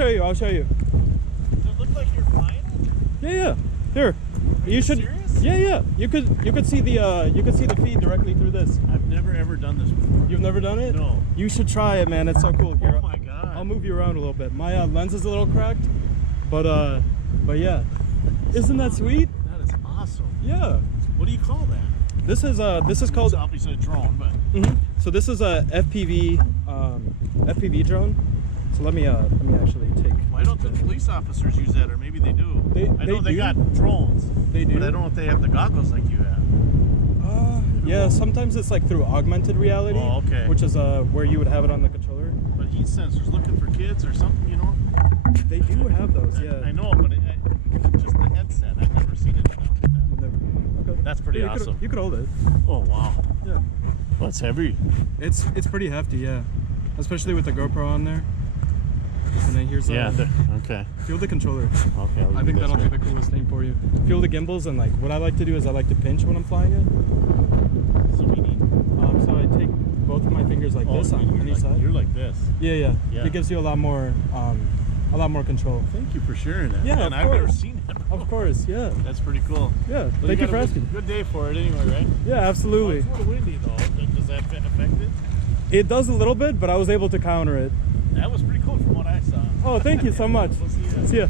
show you. I'll show you. Does it look like you're flying it? Yeah. Here. You should. Serious? Yeah. You could see the feed directly through this. I've never ever done this before. You've never done it? No. You should try it, man. It's so cool. Here, Oh my god. I'll move you around a little bit. My lens is a little cracked, but yeah. Isn't that sweet? That is awesome. Yeah. What do you call that? This is called. It's obviously a drone, but. So this is a FPV drone. So let me actually take. Why don't the police officers use that, or maybe they do? I know they do. got drones. They do. But I don't know if they have the goggles like you have. Yeah, sometimes it's like through augmented reality. Oh, okay. Which is where you would have it on the controller. But heat sensors, looking for kids or something, you know? They do have those, yeah. I know, but just the headset. I've never seen it like that. Okay. That's pretty awesome. You could hold it. Oh wow. Yeah. Well, it's heavy. It's pretty hefty, yeah. Especially with the GoPro on there. And then here's okay. Feel the controller. Okay. I think that'll be the coolest thing for you. Feel the gimbals, and like what I like to do is I like to pinch when I'm flying it. So we need. So I take both of my fingers like this on any side. You're like this. Yeah. It gives you a lot more control. Thank you for sharing that. Yeah, Man, I've never seen that. Of course, yeah. That's pretty cool. Yeah. Well, Thank you for asking. Good day for it anyway, right? Yeah, absolutely. It's a little windy though. Does that affect it? It does a little bit, but I was able to counter it. That was pretty cool from what I saw. Oh, thank you so much. We'll see you. See ya.